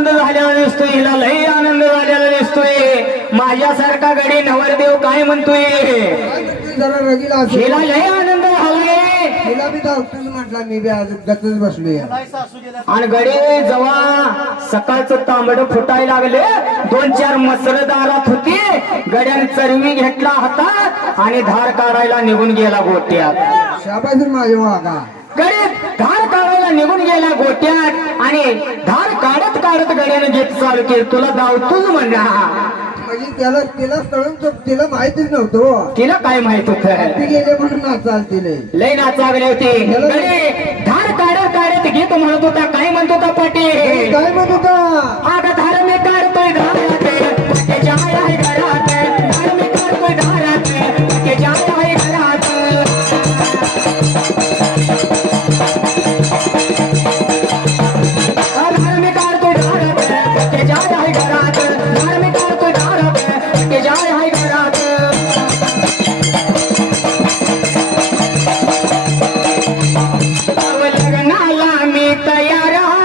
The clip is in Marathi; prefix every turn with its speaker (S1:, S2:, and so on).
S1: आनंद झालेला दिसतोय हिला लय आनंद झालेला दिसतोय. माझ्यासारखा गडी नवरदेव काय म्हणतोय?
S2: जरा रगीला असेल
S1: हिला लय आनंद झालाय.
S2: तिला बी डॉक्टर म्हटला मी बी आज गतच बसलोय.
S1: आणि गडे जेव्हा सकाळचं तांबड फुटायला लागले दोन चार मसर दारात होती. गड्याने चरवी घेतला हातात आणि धार काढायला निघून गेला गोट्यात.
S2: शाबास माझे वागा
S1: गडे धार काढायला निघून गेला गोट्यात आणि धार चालू केली तुला धावतोच म्हणला
S2: म्हणजे त्याला तिला तळून तो- तिला माहितीच नव्हतं हो.
S1: तिला काय माहीत होत?
S2: ती गेले म्हणून नाचाल तिले.
S1: लय नाचागले होते. गडे धार काढत काढत घेत म्हणत होता. काय म्हणत होता पाटील?
S2: काय म्हणत होता?
S1: अग